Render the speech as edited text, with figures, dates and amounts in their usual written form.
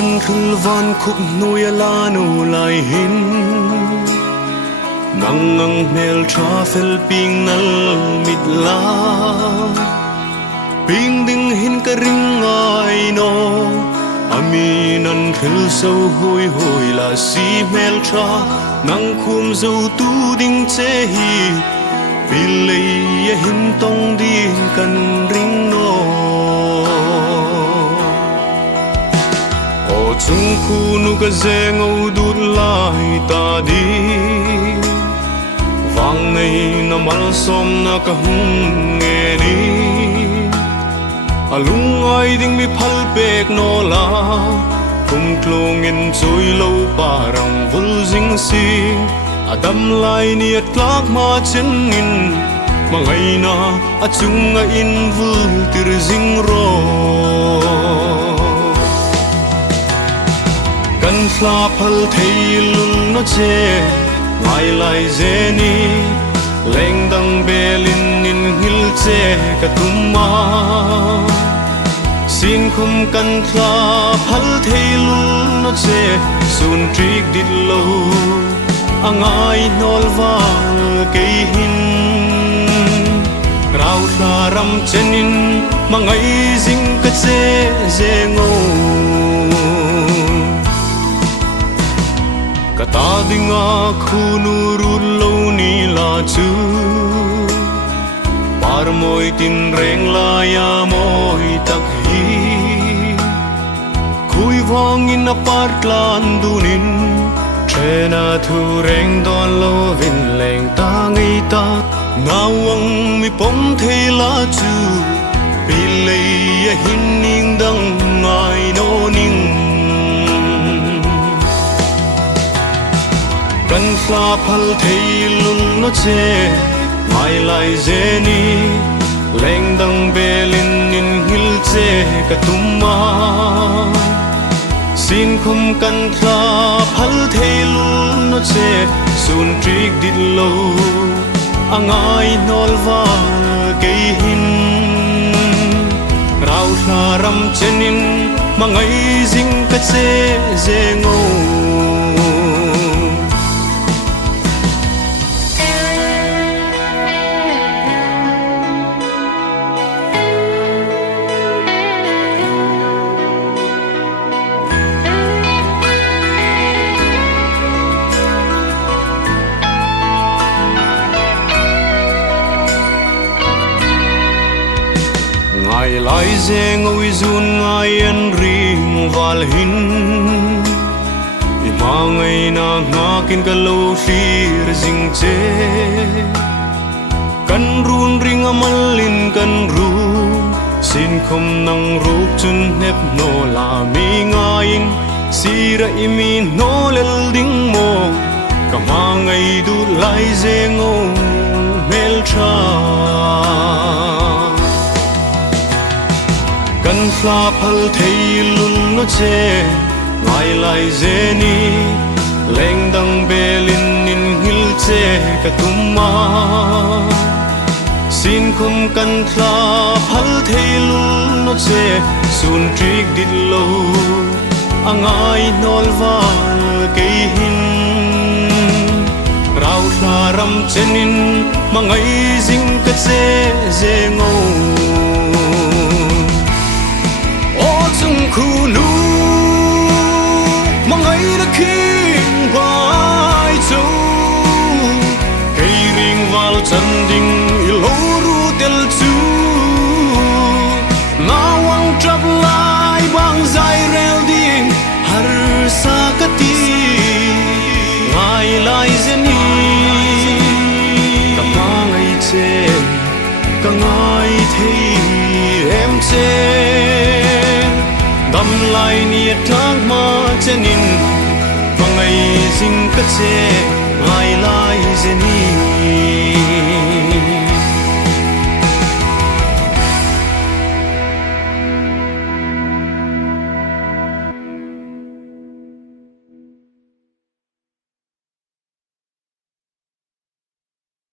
nan khul van khup nuya la nu lai hin ngang mel tra fel ping nal mit la ping ding hin ka ring ai no ami nan khul so hoi hoi la si mel tra nang khum zo tu ding che hi pilei ya hin tong ding kan ring no o chung khu nu ka zeng o dut lai ta di vang nei na mal som na ka hung nge ni alung ai ding mi phal pek no la kum tlong in chui lo parang vul jing sing adam lai ni tlak ma chen in mangai na achunga in vul tir jing ro kan fla phal thei lul no che ngai lai je ni leng dang belin in hil che ka tumma sin khum kan thla phal thei lul no che sun trik dit lo angai nol wal ke hin rau thla ram chenin mangai jing ka che je ngo kata dinga khunu rul lo ni la chu par moi tin reng la ya moi tak hi khui vong in a par klan dunin trena thu reng don lo vin leng ta ngai ta nawang mi pom thei la chu pilei ya hin ning dang ngai no ning kan fla phal thei lul no che mai lai je ni leng dang belin in hil che ka tumma sin khum kan thla phal thei lul no che sun trik dit lo angai nol wal ke hin rau thla ram chenin mangai jing ka che je ngo ngai lai zeng oi zun ngai an ring wal hin i ma ngai na nga kin ka lo hlir jing che kan run ring amalin kan ru sin khom nang rup chun nep no la mi ngain sira imi no lel ding mo ka ma ngai du lai zeng o mel tra kan fla phal thei lul no che ngai lai je ni leng dang belin in hil che ka tumma sin khum kan fla phal thei lul no che sun trik dit lo angai nol wal ke hin rau thla ram chenin mangai jing ka che je ngo khu nu mangai da king vai chu cây ring wal chan ding lo ru tel chu nawang trap lai bang zai rel ding har sa ka ti ngai lai zeni ka mangai che ka ngai thei em che dam lai ni thang ma chenin mangai jing ka che ngai lai je ni